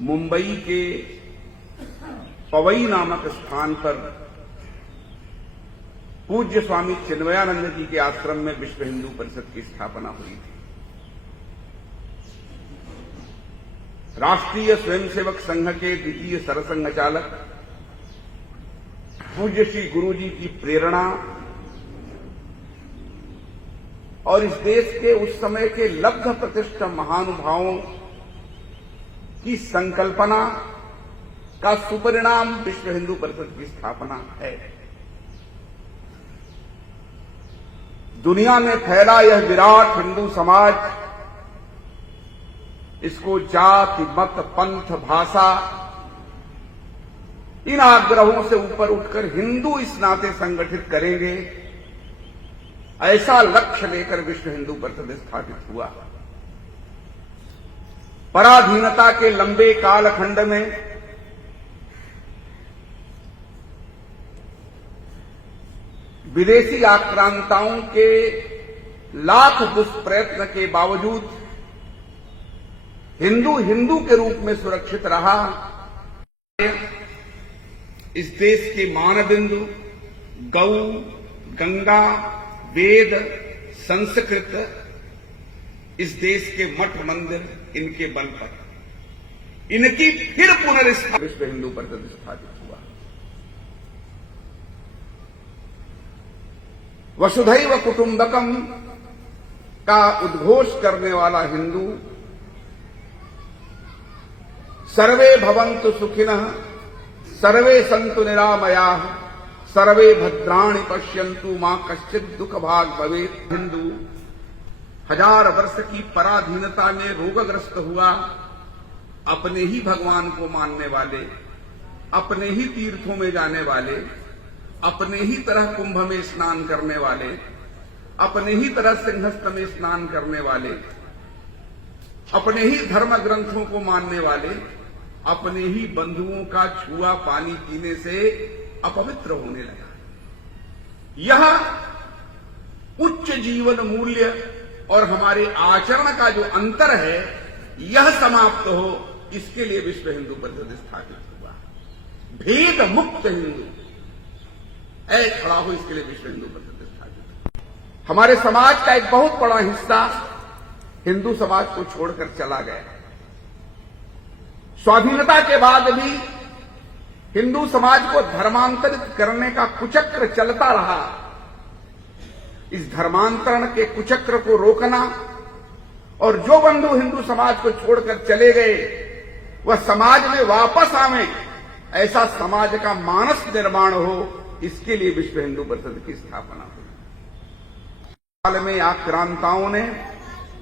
मुंबई के पवई नामक स्थान पर पूज्य स्वामी चिन्मयानंद जी के आश्रम में विश्व हिंदू परिषद की स्थापना हुई थी। राष्ट्रीय स्वयंसेवक संघ के द्वितीय सरसंघचालक पूज्य श्री गुरु जी की प्रेरणा और इस देश के उस समय के लब्ध प्रतिष्ठ महानुभावों की संकल्पना का सुपरिणाम विश्व हिंदू परिषद की स्थापना है। दुनिया में फैला यह विराट हिंदू समाज, इसको जाति, मत, पंथ, भाषा इन आग्रहों से ऊपर उठकर हिंदू इस नाते संगठित करेंगे, ऐसा लक्ष्य लेकर विश्व हिंदू परिषद स्थापित हुआ। पराधीनता के लंबे कालखंड में विदेशी आक्रांताओं के लाख दुष्प्रयत्न के बावजूद हिंदू हिंदू के रूप में सुरक्षित रहा। इस देश के मानबिंदु गौ, गंगा, वेद, संस्कृत, इस देश के मठ मंदिर, इनके बल पर इनकी फिर पुनर्स्थापना विश्व हिंदू परिषद स्थापित हुआ। वसुधैव कुटुंबकम का उद्घोष करने वाला हिंदू, सर्वे भवन्तु सुखिनः, सर्वे सन्तु निरामयाः, सर्वे भद्राणि पश्यन्तु मां कश्चित् दुःख भाग् भवेत्। हिंदू 1000 वर्ष की पराधीनता में रोगग्रस्त हुआ। अपने ही भगवान को मानने वाले, अपने ही तीर्थों में जाने वाले, अपने ही तरह कुंभ में स्नान करने वाले, अपने ही तरह सिंहस्थ में स्नान करने वाले, अपने ही धर्म ग्रंथों को मानने वाले, अपने ही बंधुओं का छुआ पानी पीने से अपवित्र होने लगा। यह उच्च जीवन मूल्य और हमारे आचरण का जो अंतर है, यह समाप्त हो, इसके लिए विश्व हिंदू परिषद स्थापित हुआ। भेद मुक्त हिंदू खड़ा हो, इसके लिए विश्व हिंदू परिषद स्थापित। हमारे समाज का एक बहुत बड़ा हिस्सा हिंदू समाज को छोड़कर चला गया। स्वाधीनता के बाद भी हिंदू समाज को धर्मांतरित करने का कुचक्र चलता रहा। इस धर्मांतरण के कुचक्र को रोकना और जो बंधु हिंदू समाज को छोड़कर चले गए वह समाज में वापस आवे, ऐसा समाज का मानस निर्माण हो, इसके लिए विश्व हिंदू परिषद की स्थापना हुई। काल में आक्रांताओं ने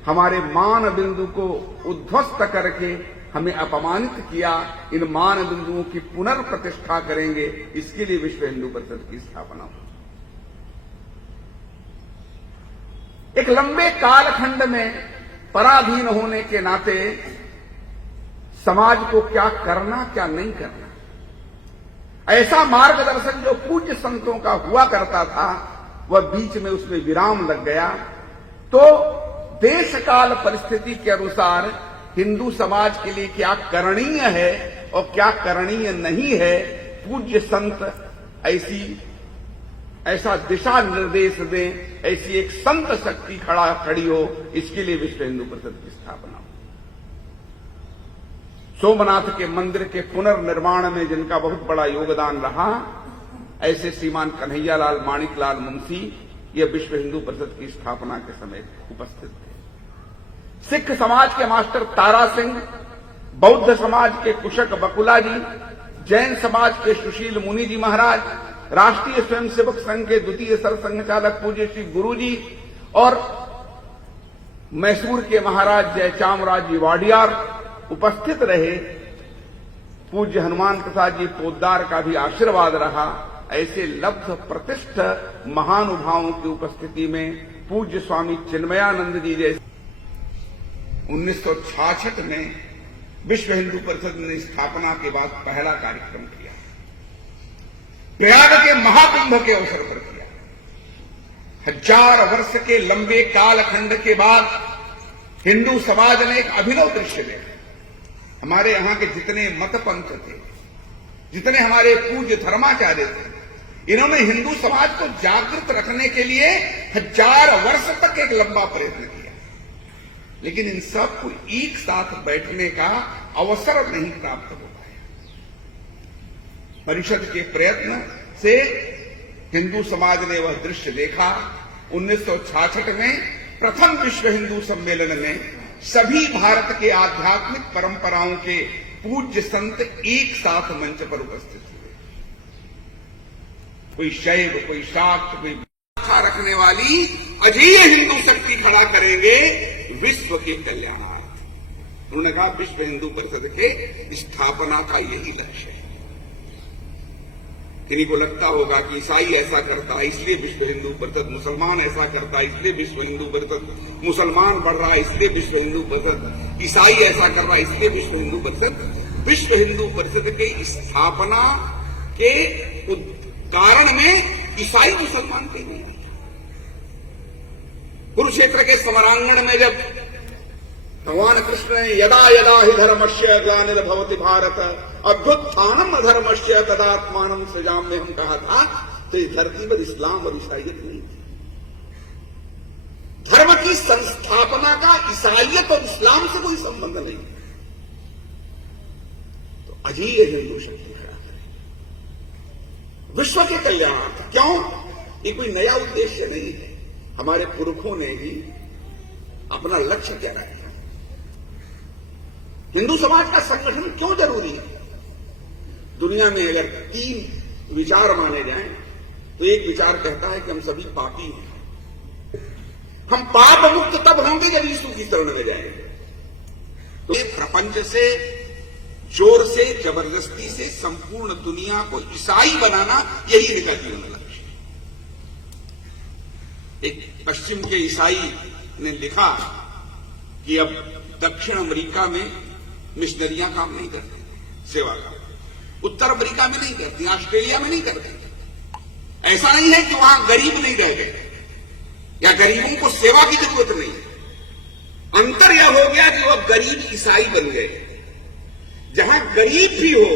हमारे मान बिंदु को उद्ध्वस्त करके हमें अपमानित किया। इन मान बिंदुओं की पुनर्प्रतिष्ठा करेंगे, इसके लिए विश्व हिंदू परिषद की स्थापना हुई। एक लंबे कालखंड में पराधीन होने के नाते समाज को क्या करना, क्या नहीं करना, ऐसा मार्गदर्शन जो पूज्य संतों का हुआ करता था, वह बीच में उसमें विराम लग गया। तो देश काल परिस्थिति के अनुसार हिंदू समाज के लिए क्या करणीय है और क्या करणीय नहीं है, पूज्य संत ऐसा दिशा निर्देश दें, ऐसी एक संत शक्ति खड़ी हो, इसके लिए विश्व हिंदू परिषद की स्थापना हो। सोमनाथ के मंदिर के पुनर्निर्माण में जिनका बहुत बड़ा योगदान रहा, ऐसे श्रीमान कन्हैयालाल माणिकलाल मुंशी, ये विश्व हिंदू परिषद की स्थापना के समय उपस्थित थे। सिख समाज के मास्टर तारा सिंह, बौद्ध समाज के कुशक बकुला जी, जैन समाज के सुशील मुनि जी महाराज, राष्ट्रीय स्वयंसेवक संघ के द्वितीय सरसंघचालक पूज्य श्री गुरु जी और मैसूर के महाराज जयचामराज जी वाडियार उपस्थित रहे। पूज्य हनुमान प्रसाद जी पोद्दार का भी आशीर्वाद रहा। ऐसे लब्ध प्रतिष्ठ महानुभावों की उपस्थिति में पूज्य स्वामी चिन्मयानंद जी जैसे 1966 में विश्व हिंदू परिषद ने स्थापना के बाद पहला कार्यक्रम किया। प्रयाग के महाकुंभ के अवसर पर किया। 1000 वर्ष के लंबे कालखंड के बाद हिंदू समाज ने एक अभिनव दृश्य देखा। हमारे यहां के जितने मत पंथ थे, जितने हमारे पूज्य धर्माचार्य थे, इन्होंने हिंदू समाज को जागृत रखने के लिए 1000 वर्ष तक एक लंबा प्रयत्न किया, लेकिन इन सबको एक साथ बैठने का अवसर नहीं प्राप्त हो पाया। परिषद के प्रयत्न से हिंदू समाज ने वह दृश्य देखा। 1966 में प्रथम विश्व हिंदू सम्मेलन में सभी भारत के आध्यात्मिक परंपराओं के पूज्य संत एक साथ मंच पर उपस्थित हुए। कोई शैव, कोई शाक्त, कोई आस्था रखने वाली अजेय हिंदू शक्ति खड़ा करेंगे विश्व के कल्याणार्थ। उन्होंने कहा विश्व हिंदू परिषद के स्थापना का यही लक्ष्य है। किन्हीं को लगता होगा कि ईसाई ऐसा करता है इसलिए विश्व हिंदू परिषद, मुसलमान ऐसा करता है इसलिए विश्व हिंदू परिषद, मुसलमान बढ़ रहा है इसलिए विश्व हिंदू परिषद, ईसाई ऐसा कर रहा है इसलिए विश्व हिंदू परिषद। विश्व हिंदू परिषद की स्थापना के कारण में ईसाई मुसलमान के नहीं आया। कुरुक्षेत्र के समरांगण में जब भगवान कृष्ण ने यदा यदा ही धर्मस्य ग्लानिर्भवति भारत अभ्युत्थानम अधर्मस्य तदात्मानं सृजाम्य हम कहा था, तो इस धरती पर इस्लाम और ईसाइयत नहीं थी। धर्म की संस्थापना का ईसाइयत और इस्लाम से कोई संबंध नहीं। तो अजेय हिंदू शक्ति खड़ा करें विश्व के कल्याणार्थ। क्यों? ये कोई नया उद्देश्य नहीं है, हमारे पुरखों ने ही अपना लक्ष्य क्या रखा। हिंदू समाज का संगठन क्यों जरूरी है? दुनिया में अगर 3 विचार माने जाएं तो एक विचार कहता है कि हम सभी पापी हैं, हम पाप मुक्त तब होंगे जब यीशु की शरण में जाएंगे। तो प्रपंच से जोर से जबरदस्ती से संपूर्ण दुनिया को ईसाई बनाना, यही इनका जीवन लक्ष्य है। एक पश्चिम के ईसाई ने लिखा कि अब दक्षिण अमेरिका में मिशनरियां काम नहीं करती, सेवा का, उत्तर अमेरिका में नहीं करती, ऑस्ट्रेलिया में नहीं करती। ऐसा नहीं है कि वहां गरीब नहीं रह गए या गरीबों को सेवा की जरूरत नहीं है। अंतर यह हो गया कि वह गरीब ईसाई बन गए। जहां गरीब भी हो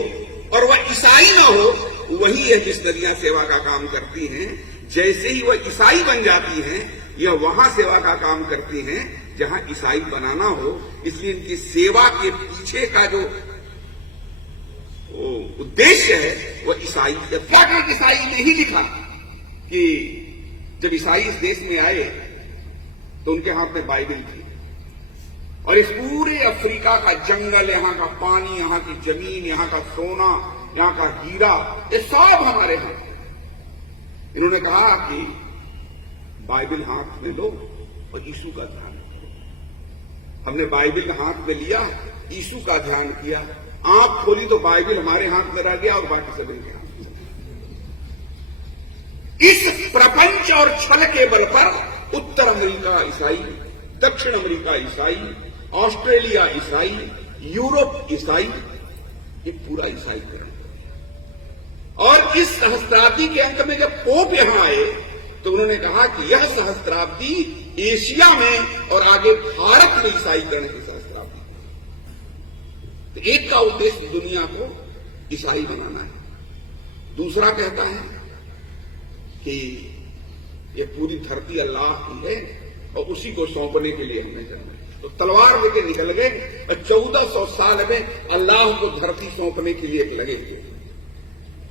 और वह ईसाई ना हो, वही यह मिशनरियां सेवा का काम करती हैं। जैसे ही वह ईसाई बन जाती हैं, यह वहां सेवा का काम करती हैं जहां ईसाई बनाना हो। इसलिए इनकी सेवा के पीछे का जो उद्देश्य है वह ईसाई। क्या ईसाई ने ही लिखा कि जब ईसाई इस देश में आए तो उनके हाथ में बाइबल थी, और इस पूरे अफ्रीका का जंगल, यहां का पानी, यहां की जमीन, यहां का सोना, यहां का हीरा, ये सब हमारे हैं। इन्होंने कहा कि बाइबल हाथ में लो और यीशु का ध्यान करो। हमने बाइबल हाथ में लिया, यीशु का ध्यान किया, आंख खोली तो बाइबल हमारे हाथ में रह गया और बाकी सब इनके हाथ में। इस प्रपंच और छल के बल पर उत्तर अमेरिका ईसाई, दक्षिण अमेरिका ईसाई, ऑस्ट्रेलिया ईसाई, यूरोप ईसाई, ये पूरा ईसाईकरण। और इस सहस्त्राब्दी के अंत में जब पोप यहां आए तो उन्होंने कहा कि यह सहस्त्राब्दी एशिया में और आगे भारत में ईसाईकरण की सहस्त्राब्दी। तो एक का उद्देश्य दुनिया को ईसाई बनाना है। दूसरा कहता है कि ये पूरी धरती अल्लाह की है और उसी को सौंपने के लिए हमने करना है। तो तलवार लेके निकल गए और 1400 साल में अल्लाह को धरती सौंपने के लिए लगे हुए।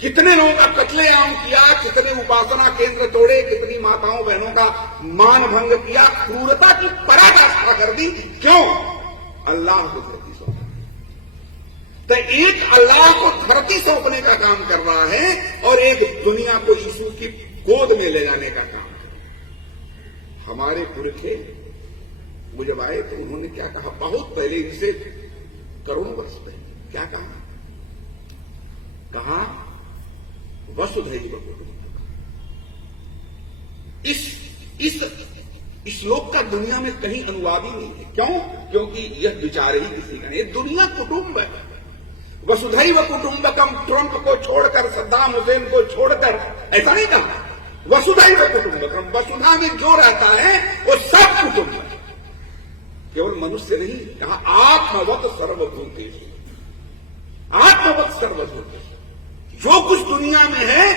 कितने लोगों का कत्लेआम किया, कितने उपासना केंद्र तोड़े, कितनी माताओं बहनों का मान भंग किया, क्रूरता की पराकाष्ठा कर दी। क्यों? अल्लाह को धरती सौंपा। तो एक अल्लाह को धरती सौंपने का काम कर रहा है और एक दुनिया को यीशु की गोद में ले जाने का काम कर रहा है। हमारे पुरखे वो जब आए तो उन्होंने क्या कहा, बहुत पहले, इनसे करोड़ों वर्ष पहले क्या कहा वसुधैव कुटुंबकम्। इस श्लोक का दुनिया में कहीं अनुवाद ही नहीं है। क्यों? क्योंकि यह विचार ही किसी का नहीं। दुनिया कुटुंब है। वसुधैव कुटुंबकम्, ट्रंप को छोड़कर, सद्दाम हुसैन को छोड़कर, ऐसा नहीं कहा। वसुधैव कुटुंबकम्, वसुधा में जो रहता है वो सब कुटुंब है, केवल मनुष्य नहीं। कहा आत्मवत सर्वभूतेषु। आत्मवत् सर्वभूत, जो कुछ दुनिया में है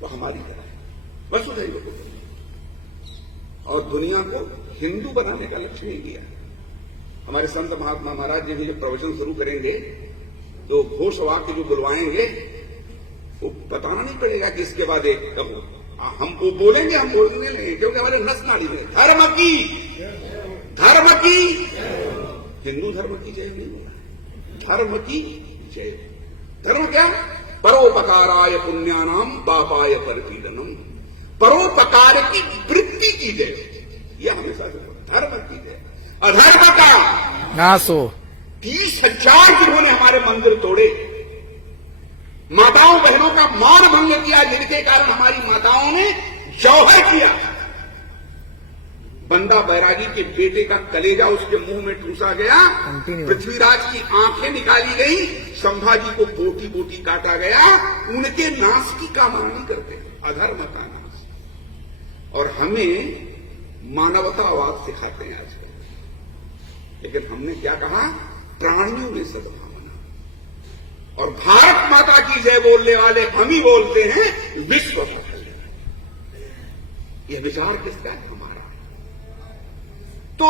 वो हमारी तरह है, वसुधैव कुटुम्बकम्। और दुनिया को हिंदू बनाने का लक्ष्य नहीं दिया। हमारे संत महात्मा महाराज जी भी जब प्रवचन शुरू करेंगे तो घोष वाक्य जो बुलवाएंगे वो बताना नहीं पड़ेगा कि इसके बाद एक कहो, हम वो बोलेंगे, हम बोलने नहीं, क्योंकि हमारे नस नाड़ी में धर्म की हिंदू धर्म की जय नहीं बोला, धर्म की जय। धर्म क्या? परोपकाराय पुण्यानाम पापाय परपीडनम, परोपकार की वृत्ति की जय, यह हमेशा से धर्म की जय। अधर्म का नाश हो। 30,000 जिन्होंने हमारे मंदिर तोड़े, माताओं बहनों का मान भंग किया, जिनके कारण हमारी माताओं ने जौहर किया। बंदा बैरागी के बेटे का कलेजा उसके मुंह में ठूसा गया, पृथ्वीराज की आंखें निकाली गई, संभाजी को बोटी बोटी काटा गया। उनके नाश की कामना करते, अधर्म का नाश। और हमें मानवतावाद सिखाते हैं आजकल। लेकिन हमने क्या कहा? प्राणियों में सद्भावना। और भारत माता की जय बोलने वाले हम ही बोलते हैं विश्व कल्याण। यह विचार किसका है? हमारा। तो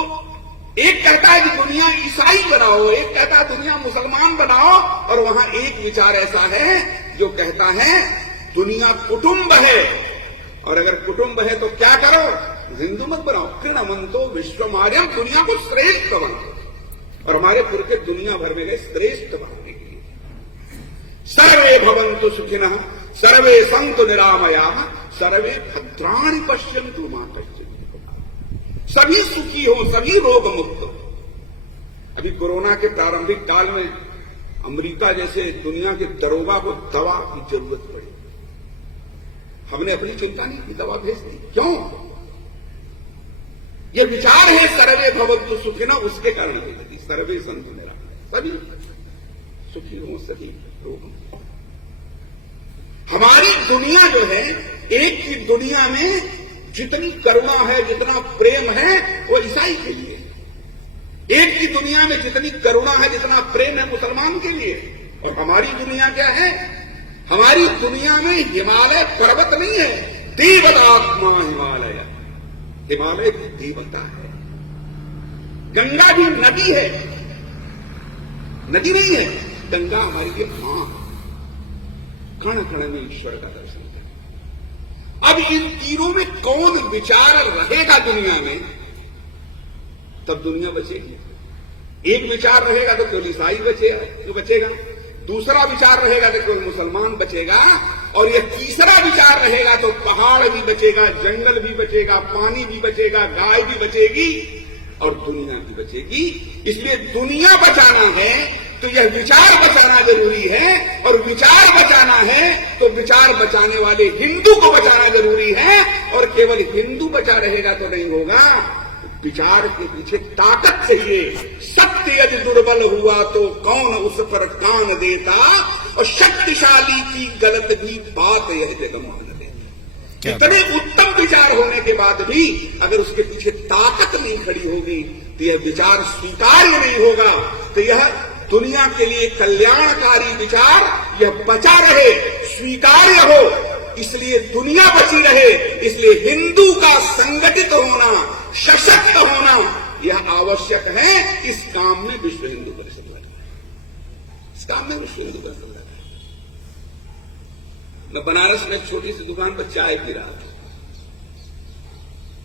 एक कहता है कि दुनिया ईसाई बनाओ, एक कहता है दुनिया मुसलमान बनाओ, और वहां एक विचार ऐसा है जो कहता है दुनिया कुटुंब है, और अगर कुटुंब है तो क्या करो? हिंदू मत बनाओ, कृणवंतो विश्वमार्यम, दुनिया को श्रेष्ठ बनाओ। और हमारे पुरखे दुनिया भर में गए श्रेष्ठ बनाने के लिए। सर्वे भवन्तु सुखिनः, सर्वे सन्तु निरामयाः, सर्वे भद्राणि पश्यन्तु मा कश्चित् दुःखभाग्। सभी सुखी हो, सभी रोग मुक्त हो। अभी कोरोना के प्रारंभिक काल में अमेरिका जैसे दुनिया के दरोगा को दवा की जरूरत पड़ी, हमने अपनी चिंता नहीं की, दवा भेज दी। क्यों? ये विचार है सर्वे भवन्तु सुखिनः, उसके कारण भेज दी। सर्वे सन्तु निरामयाः, सभी सुखी हो, सभी रोग। हमारी दुनिया जो है, एक की दुनिया में जितनी करुणा है, जितना प्रेम है, वो ईसाई के लिए। एक की दुनिया में जितनी करुणा है, जितना प्रेम है, मुसलमान के लिए। और हमारी दुनिया क्या है? हमारी दुनिया में हिमालय पर्वत नहीं है, देवतात्मा हिमालय। हिमालय की देवता है। गंगा भी नदी है, नदी नहीं है, गंगा हमारी लिए मां। कण कण में ईश्वर का दर्शन है। अब इन तीनों में कौन विचार रहेगा दुनिया में, तब दुनिया बचेगी। एक विचार रहेगा तो केवल ईसाई बचेगा, दूसरा विचार रहेगा तो केवल मुसलमान बचेगा, और यह तीसरा विचार रहेगा तो पहाड़ भी बचेगा, जंगल भी बचेगा, पानी भी बचेगा, गाय भी बचेगी, और दुनिया भी बचेगी। इसलिए दुनिया बचाना है तो यह विचार बचाना जरूरी है, और विचार बचाना है तो विचार बचाने वाले हिंदू को बचाना जरूरी है। और केवल हिंदू बचा रहेगा तो नहीं होगा, विचार के पीछे ताकत चाहिए। सत्य यदि दुर्बल हुआ तो कौन उस पर कान देता, और शक्तिशाली की गलत भी बात यह जग मान लेता। इतने उत्तम विचार होने के बाद भी अगर उसके पीछे ताकत नहीं खड़ी होगी तो यह विचार स्वीकार्य नहीं होगा। तो यह दुनिया के लिए कल्याणकारी विचार यह बचा रहे, स्वीकार्य हो, इसलिए दुनिया बची रहे। इसलिए हिंदू का संगठित होना, सशक्त होना यह आवश्यक है। इस काम में विश्व हिंदू परिषद लगा है, इस काम में विश्व हिंदू परिषद लगा है। मैं बनारस में एक छोटी सी दुकान पर चाय पी रहा था,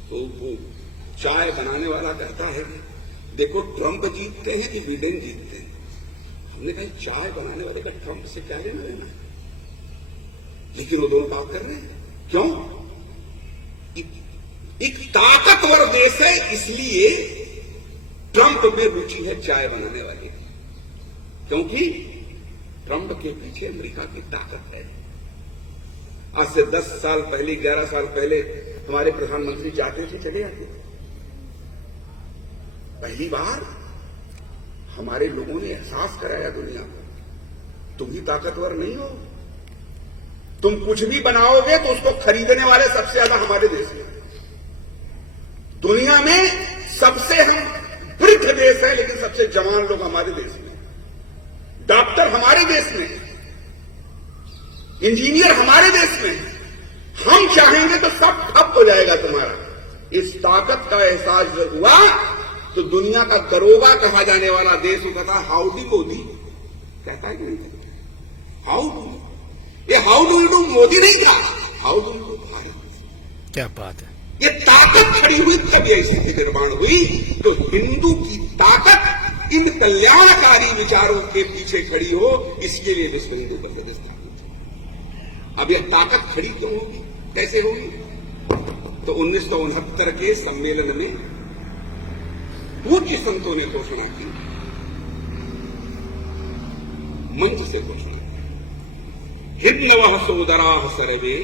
तो वो चाय बनाने वाला कहता है देखो ट्रंप जीतते हैं कि बिडेन जीतते हैं। हमने कहा चाय बनाने वाले का ट्रंप से क्या लेना देना है, लेकिन वो दोनों बात कर रहे हैं। क्यों? एक ताकतवर देश है, इसलिए ट्रंप में रुचि है चाय बनाने वाले की, क्योंकि ट्रंप के पीछे अमेरिका की ताकत है। आज से 10 साल पहले, 11 साल पहले हमारे प्रधानमंत्री जाते थे, चले आते थे। पहली बार हमारे लोगों ने एहसास कराया दुनिया को, तुम ही ताकतवर नहीं हो। तुम कुछ भी बनाओगे तो उसको खरीदने वाले सबसे ज्यादा हमारे देश में। दुनिया में सबसे हम वृद्ध देश है, लेकिन सबसे जवान लोग हमारे देश में। डॉक्टर हमारे देश में, इंजीनियर हमारे देश में। हम चाहेंगे तो सब ठप हो जाएगा तुम्हारा। इस ताकत का एहसास जब हुआ तो दुनिया का दरोगा कहा जाने वाला देश वो कहता हाउ डी मोदी, कहता है कि नहीं कहता? हाउ डू, ये हाउ डू डू मोदी नहीं था, हाउ डू डू भारत। क्या बात है। ये ताकत खड़ी हुई तब ये स्थिति निर्माण हुई। तो हिंदू की ताकत इन कल्याणकारी विचारों के पीछे खड़ी हो, इसके लिए विश्व हिंदू परिषद स्थापित है। अब यह ताकत खड़ी क्यों होगी, कैसे होगी? तो 1969 के सम्मेलन में पूज्य संतों ने घोषणा की, मंच से घोषणा की, हिंदवः सोदराः सर्वे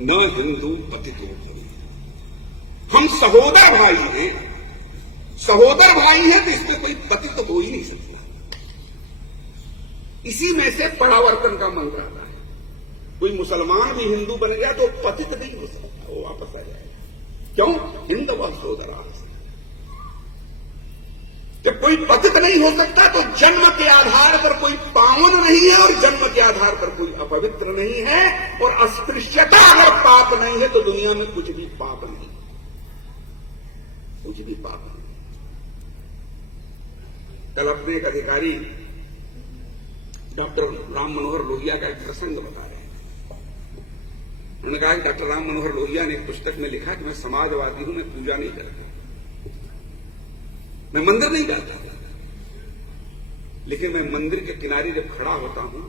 न हिंदू पतितो भवेत्। हम सहोदर भाई हैं, सहोदर भाई हैं, तो इसमें कोई पतित तो हो ही नहीं सकता। इसी में से परावर्तन का मंत्र आता है। कोई मुसलमान भी हिंदू बन गया तो पतित नहीं हो सकता, वो वापस आ जाएगा। क्यों? हिंदवः सोदराः। जब कोई पतित नहीं हो सकता तो जन्म के आधार पर कोई पावन नहीं है और जन्म के आधार पर कोई अपवित्र नहीं है। और अस्पृश्यता अगर पाप नहीं है तो दुनिया में कुछ भी पाप नहीं, कुछ भी पाप नहीं। कल अपने एक अधिकारी डॉक्टर राम मनोहर लोहिया का एक प्रसंग बता रहे हैं। उन्होंने कहा कि डॉक्टर राम मनोहर लोहिया ने एक पुस्तक में लिखा कि मैं समाजवादी हूं, मैं पूजा नहीं करता, मैं मंदिर नहीं जाता, लेकिन मैं मंदिर के किनारे जब खड़ा होता हूं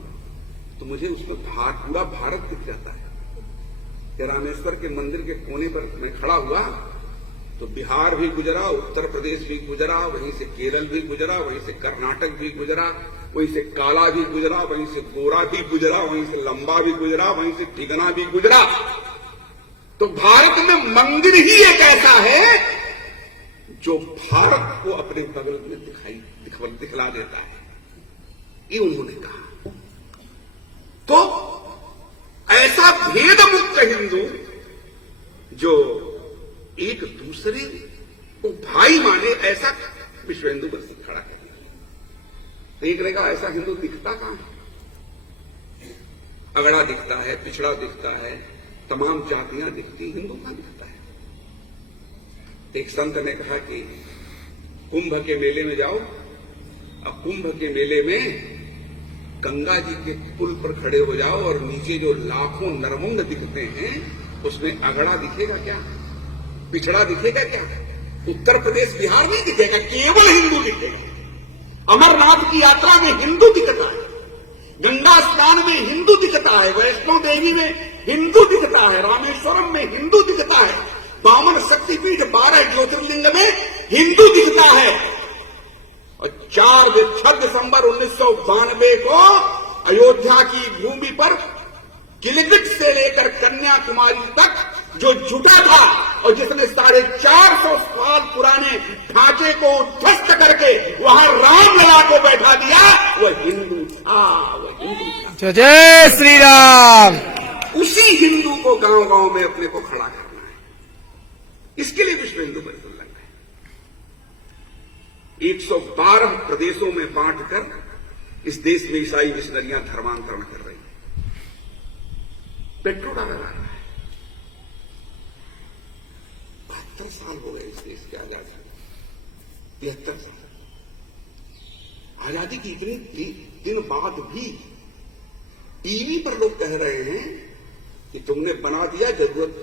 तो मुझे उसमें पूरा भारत दिख जाता है। रामेश्वर के मंदिर के कोने पर मैं खड़ा हुआ तो बिहार भी गुजरा, उत्तर प्रदेश भी गुजरा, वहीं से केरल भी गुजरा, वहीं से कर्नाटक भी गुजरा, वहीं से काला भी गुजरा, वहीं से गोरा भी गुजरा, वहीं से लंबा भी गुजरा, वहीं से ठिगना भी गुजरा। तो भारत में मंदिर ही एक ऐसा है जो भारत को अपने बगल में दिखला देता है, ये उन्होंने कहा। तो ऐसा भेद मुक्त हिंदू जो एक दूसरे को भाई माने, ऐसा विश्व हिंदू परिषद खड़ा है। तो एक ने कहा ऐसा हिंदू दिखता कहां है? अगड़ा दिखता है, पिछड़ा दिखता है, तमाम जातियां दिखती, हिंदू कहां दिखता है? एक संत ने कहा कि कुंभ के मेले में जाओ, अब कुंभ के मेले में गंगा जी के पुल पर खड़े हो जाओ और नीचे जो लाखों नरमुंड दिखते हैं उसमें अगड़ा दिखेगा क्या, पिछड़ा दिखेगा क्या? उत्तर प्रदेश बिहार नहीं दिखेगा, केवल हिंदू दिखेगा। अमरनाथ की यात्रा में हिंदू दिखता है, गंगा स्नान में हिंदू दिखता है, वैष्णो देवी में हिंदू दिखता है, रामेश्वरम में हिंदू दिखता है, 52 शक्तिपीठ 12 ज्योतिर्लिंग में हिंदू दिखता है। और 6 दिसंबर 1992 को अयोध्या की भूमि पर गिलगित से लेकर कन्याकुमारी तक जो जुटा था और जिसने 450 साल पुराने ढांचे को ध्वस्त करके वहां रामलला को बैठा दिया, वह हिंदू था, वह हिंदू था। जय श्री राम। उसी हिंदू को गांव गांव में अपने को खड़ा करना है, इसके लिए विश्व हिंदू परिषद लग गए। 112 प्रदेशों में बांटकर इस देश में ईसाई मिशनरियां धर्मांतरण कर रही हैं। पेट्रोल डाला रहा है। 72 साल हो गए इस देश के आजादी, 73 साल आजादी की इतने दिन बाद भी टीवी पर लोग कह रहे हैं कि तुमने बना दिया, जरूरत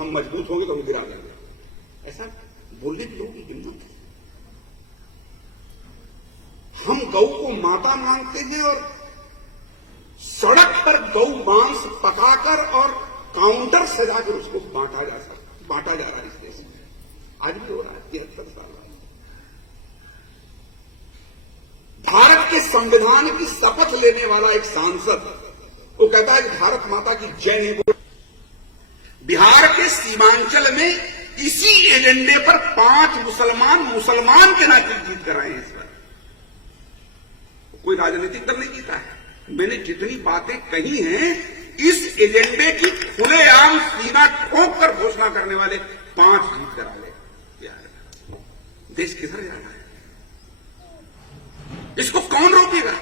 हम मजबूत होंगे तो हम गिरा देंगे। ऐसा बोलने के लोगों की हिम्मत है। हम गौ को माता मानते हैं और सड़क पर गौ मांस पकाकर और काउंटर सजाकर उसको बांटा जा रहा है इस देश में। आज भी हो रहा है। 73 साल बाद भारत के संविधान की शपथ लेने वाला एक सांसद वो कहता है कि भारत माता की जय नहीं बोल। बिहार के सीमांचल में इसी एजेंडे पर 5 मुसलमान के नाते जीत कर आए हैं। इस बार कोई राजनीतिक दल नहीं जीता है। मैंने जितनी बातें कही हैं इस एजेंडे की खुलेआम सीना ठोक कर घोषणा करने वाले 5 जीत कर आए। देश किधर जा रहा है? इसको कौन रोकेगा?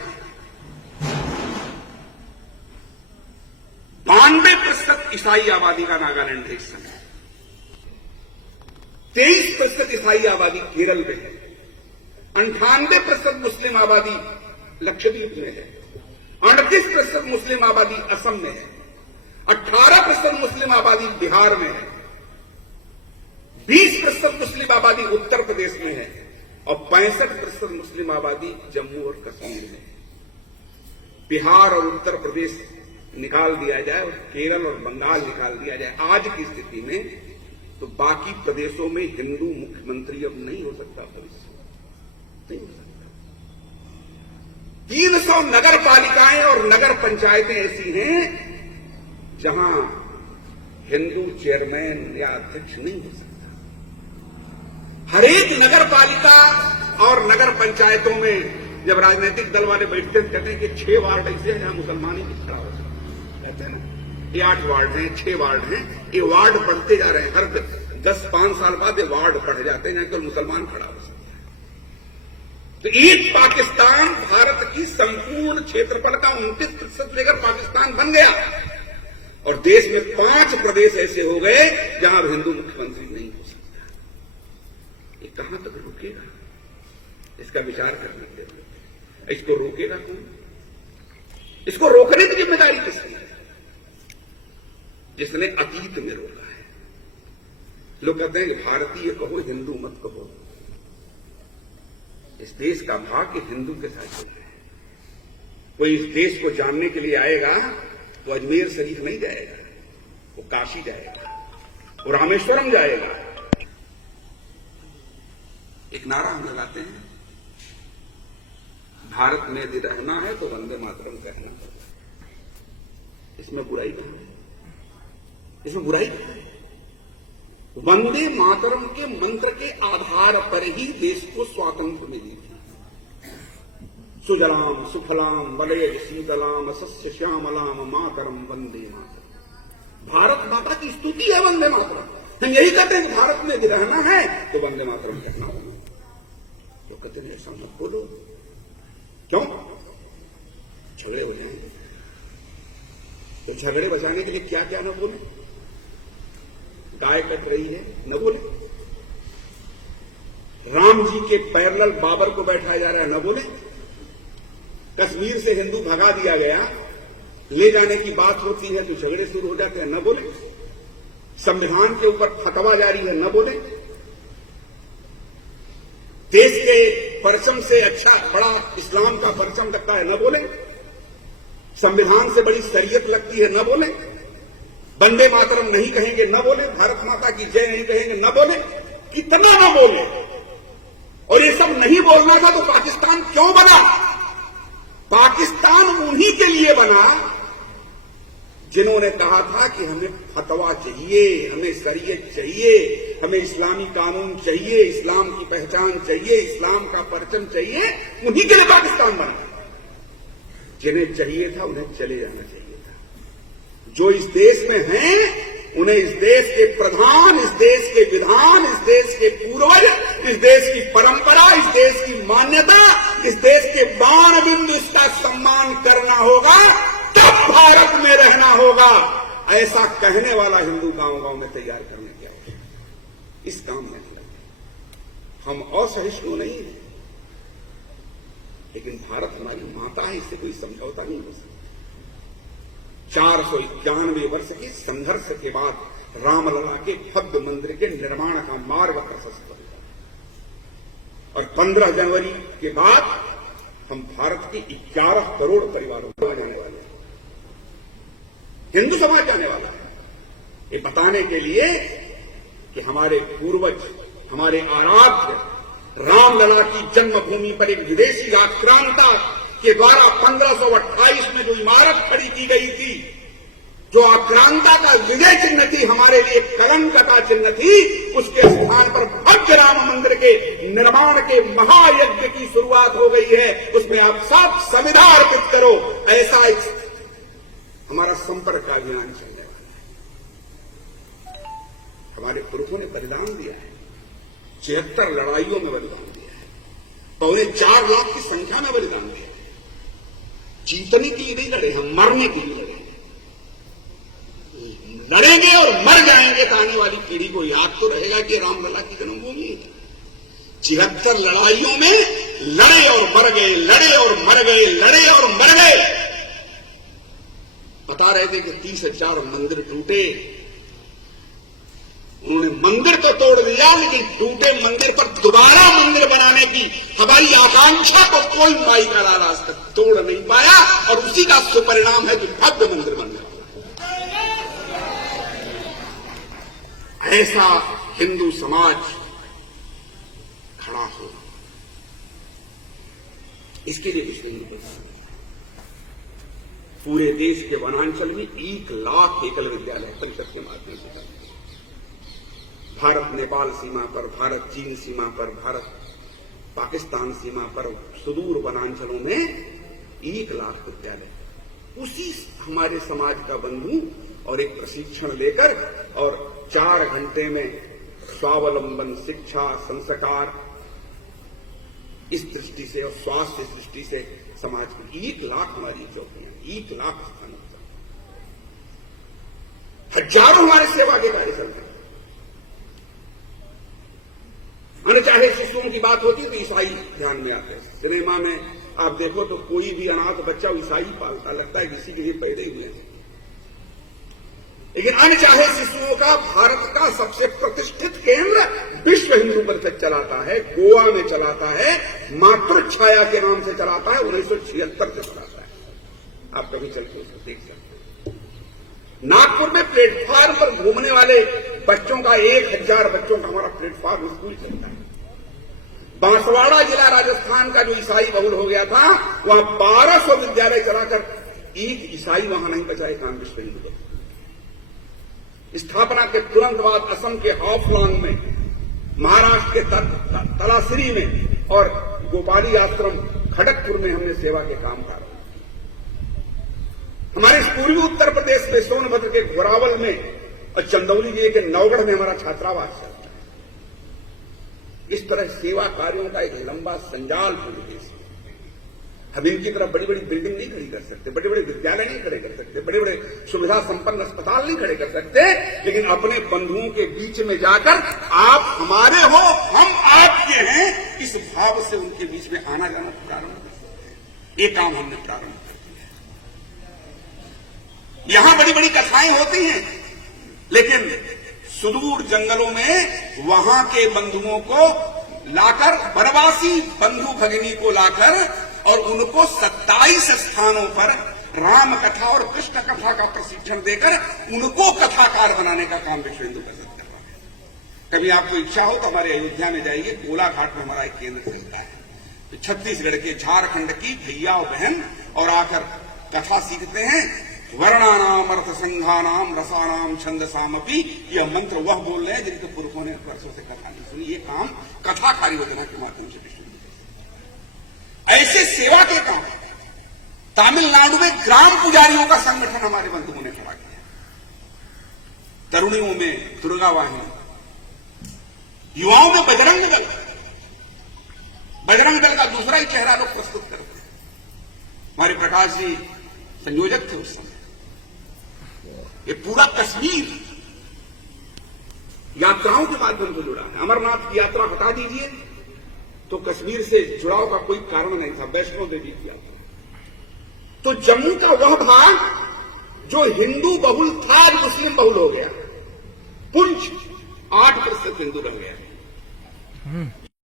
98% ईसाई आबादी का नागालैंड है इस समय, 23% ईसाई आबादी केरल में है, 98% मुस्लिम आबादी लक्षद्वीप में है, 38% मुस्लिम आबादी असम में है, 18% मुस्लिम आबादी बिहार में है, 20% मुस्लिम आबादी उत्तर प्रदेश में है और 65% मुस्लिम आबादी जम्मू और कश्मीर में है। बिहार और उत्तर प्रदेश निकाल दिया जाए और केरल और बंगाल निकाल दिया जाए आज की स्थिति में, तो बाकी प्रदेशों में हिंदू मुख्यमंत्री अब नहीं हो सकता, भविष्य नहीं हो सकता। 300 नगर पालिकाएं और नगर पंचायतें ऐसी हैं जहां हिंदू चेयरमैन या अध्यक्ष नहीं हो सकता। हर एक नगर पालिका और नगर पंचायतों में जब राजनीतिक दल वाले बैठते हैं कहते हैं कि 6 वार्ड ऐसे हैं जहां मुसलमान ही खड़ा हो सकता, कहते हैं ना, ये 8 वार्ड हैं, 6 वार्ड हैं, ये वार्ड बढ़ते जा रहे हैं, हर 10-5 साल बाद ये वार्ड बढ़ जाते हैं जहां केवल मुसलमान खड़ा हो सकता है। तो एक पाकिस्तान भारत की संपूर्ण क्षेत्रफल का 29% लेकर पाकिस्तान बन गया और देश में 5 प्रदेश ऐसे हो गए जहां हिंदू मुख्यमंत्री नहीं हो सकता। ये कहां तक रुकेगा, इसका विचार करना चाहिए। इसको रोकेगा कौन? इसको रोकने की जिम्मेदारी किसकी है? जिसने अतीत में रोका है। लोग कहते हैं कि भारतीय कहो, हिंदू मत कहो। इस देश का भाग्य हिंदू के साथ जुड़ा है। कोई इस देश को जानने के लिए आएगा वो अजमेर शरीफ नहीं जाएगा, वो काशी जाएगा, वो रामेश्वरम जाएगा। एक नारा हम लगाते हैं, भारत में यदि रहना है तो वंदे मातरम कहना पड़ेगा। इसमें बुराई नहीं है, इसमें बुराई नहीं है। वंदे मातरम के मंत्र के आधार पर ही देश को स्वातंत्र मिली थी। सुजलाम सुफलाम वलय शीतलाम सस्य श्यामलाम मातरम वंदे मातरम। भारत माता की स्तुति है वंदे मातरम। हम यही कहते हैं कि भारत में यदि रहना है तो वंदे मातरम कहना होगा। तो कहते हैं ऐसा मत बोलो, क्यों? झगड़े हो जाएंगे। तो झगड़े बचाने के लिए क्या क्या न बोले? गाय कट रही है न बोले, राम जी के पैरेलल बाबर को बैठाया जा रहा है न बोले, कश्मीर से हिंदू भगा दिया गया, ले जाने की बात होती है तो झगड़े शुरू हो जाते हैं न बोले, संविधान के ऊपर फतवा जारी है न बोले, देश के परचम से अच्छा बड़ा इस्लाम का परचम लगता है न बोले, संविधान से बड़ी शरीयत लगती है न बोले, वंदे मातरम नहीं कहेंगे न बोले, भारत माता की जय नहीं कहेंगे न बोले, कितना न बोले। और ये सब नहीं बोलना था तो पाकिस्तान क्यों बना? पाकिस्तान उन्हीं के लिए बना जिन्होंने कहा था कि हमें फतवा चाहिए, हमें शरीयत चाहिए, हमें इस्लामी कानून चाहिए, इस्लाम की पहचान चाहिए, इस्लाम का परचम चाहिए। उन्हीं के लिए पाकिस्तान बना। जिन्हें चाहिए था उन्हें चले जाना चाहिए था। जो इस देश में हैं उन्हें इस देश के प्रधान, इस देश के विधान, इस देश के पूर्वज, इस देश की परंपरा, इस देश की मान्यता, इस देश के बाण बिंदु, इसका सम्मान करना होगा, तब भारत में रहना होगा। ऐसा कहने वाला हिंदू गांव-गांव में तैयार करने की आवश्यकता है। इस काम में हम असहिष्णु नहीं हैं, लेकिन भारत हमारी माता है, इससे कोई समझौता नहीं हो सकता। 491 वर्ष के संघर्ष के बाद रामलला के भव्य मंदिर के निर्माण का मार्ग प्रशस्त हुआ और 15 जनवरी के बाद हम भारत के 11 करोड़ परिवारों को जाने वाले हैं, हिंदू समाज जाने वाला है, ये बताने के लिए कि हमारे पूर्वज, हमारे आराध्य रामलला की जन्मभूमि पर एक विदेशी आक्रांता के द्वारा 1528 में जो इमारत खड़ी की गई थी, जो आक्रांता का विजय चिन्ह थी, हमारे लिए कलंक का चिन्ह थी, उसके स्थान पर भव्य राम मंदिर के निर्माण के महायज्ञ की शुरुआत हो गई है। उसमें आप सब संविधा अर्पित करो, ऐसा हमारा संपर्क का अभियान चलने वाला है। हमारे पुरुषों ने बलिदान दिया है, 76 लड़ाइयों में बलिदान दिया है, 4.25 लाख की संख्या में बलिदान दिया है। जीतने के लिए नहीं लड़े हम, मरने के लिए लड़े। लड़ेंगे और मर जाएंगे तो आने वाली पीढ़ी को याद तो रहेगा कि रामलला की जन्मभूमि है। 76 लड़ाइयों में लड़े और मर गए, लड़े और मर गए, लड़े और मर गए। बता रहे थे कि 30,000 मंदिर टूटे। उन्होंने मंदिर तो तोड़ दिया, लेकिन टूटे मंदिर पर दोबारा मंदिर बनाने की हमारी आकांक्षा को कोई माई का लाल आज तक तोड़ नहीं पाया, और उसी का सुपरिणाम है कि भव्य मंदिर बन गया। ऐसा हिंदू समाज खड़ा हो, इसके लिए विश्व हिंदू परिषद पूरे देश के वनांचल में 1 लाख एकल विद्यालय परिषद के माध्यम से बने। भारत नेपाल सीमा पर, भारत चीन सीमा पर, भारत पाकिस्तान सीमा पर सुदूर वनांचलों में 1 लाख विद्यालय उसी हमारे समाज का बंधु और एक प्रशिक्षण लेकर और 4 घंटे में स्वावलंबन, शिक्षा, संस्कार, इस दृष्टि से और स्वास्थ्य दृष्टि से समाज की 1 लाख हमारी चौकियां, 1 लाख स्थानों पर हजारों हमारे सेवा के कार्य चलते हैं। चाहे शिशुओं की बात होती है तो ईसाई ध्यान में आते हैं। सिनेमा में आप देखो तो कोई भी अनाथ बच्चा ईसाई पालता, लगता है किसी के लिए पैदा ही हुए हैं। लेकिन अनचाहे शिशुओं का भारत का सबसे प्रतिष्ठित केंद्र विश्व हिंदू परिषद चलाता है, गोवा में चलाता है, मातृ छाया के नाम से चलाता है, 1976 से चलाता है। आप कभी चल के उसे देख सकते हैं। नागपुर में प्लेटफार्म पर घूमने वाले बच्चों का 1000 बच्चों का हमारा प्लेटफार्म स्कूल चलता है। बांसवाड़ा जिला राजस्थान का जो ईसाई बहुल हो गया था, वहां 1200 विद्यालय चलाकर एक ईसाई वहां नहीं बचाए काम विश्व हिंदू परिषद। स्थापना के तुरंत बाद असम के हाफलॉन्ग में, महाराष्ट्र के तलासिरी में और गोपाली आश्रम खड़गपुर में हमने सेवा के काम कर। हमारे पूर्वी उत्तर प्रदेश में सोनभद्र के घोरावल में और चंदौली जिले के नवगढ़ में हमारा छात्रावास चलता है। इस तरह सेवा कार्यों का एक लंबा संजाल पूरे देश में। हम इनकी तरफ बड़ी बड़ी बिल्डिंग नहीं खड़ी कर सकते, बड़े बड़े विद्यालय नहीं खड़े कर सकते, बड़े बड़े सुविधा संपन्न अस्पताल नहीं खड़े कर सकते, लेकिन अपने बंधुओं के बीच में जाकर आप हमारे हो, हम आपके हैं, इस भाव से उनके बीच में आना जाना प्रारंभ कर सकते हैं। ये काम हमने प्रारंभ कर दिया। यहां बड़ी बड़ी कथाएं होती हैं, लेकिन सुदूर जंगलों में वहां के बंधुओं को लाकर, वनवासी बंधु भगिनी को लाकर और उनको 27 स्थानों पर राम कथा और कृष्ण कथा का प्रशिक्षण देकर उनको कथाकार बनाने का काम विश्व हिंदू परिषद कर रहा है। कभी आपको इच्छा हो तो हमारे अयोध्या में जाइए, गोलाघाट में हमारा एक केंद्र चलता है। तो छत्तीसगढ़ के, झारखंड की भैया और बहन और आकर कथा सीखते हैं। वर्णानाम अर्थ संघानाम रसानाम छंदसामपि, यह मंत्र वह बोल रहे हैं जिनके पुरखों ने वर्षों से कथा नहीं सुनी। ये काम कथाकारी योजना के माध्यम से विश्व ऐसे सेवा के काम। तमिलनाडु में ग्राम पुजारियों का संगठन हमारे बंधुओं ने खड़ा किया। तरुणियों में दुर्गा वाहिनी, युवाओं में बजरंग दल। बजरंग दल का दूसरा ही चेहरा लोग प्रस्तुत करते हैं। हमारे प्रकाश जी संयोजक थे उस समय। ये पूरा कश्मीर यात्राओं के माध्यम से जुड़ा है। अमरनाथ की यात्रा हटा दीजिए तो कश्मीर से जुड़ाव का कोई कारण नहीं था, वैष्णो देवी की यात्रा। तो जम्मू का वह भाग जो हिंदू बहुल था, आज मुस्लिम बहुल हो गया। पुंछ 8% हिंदू रह गया।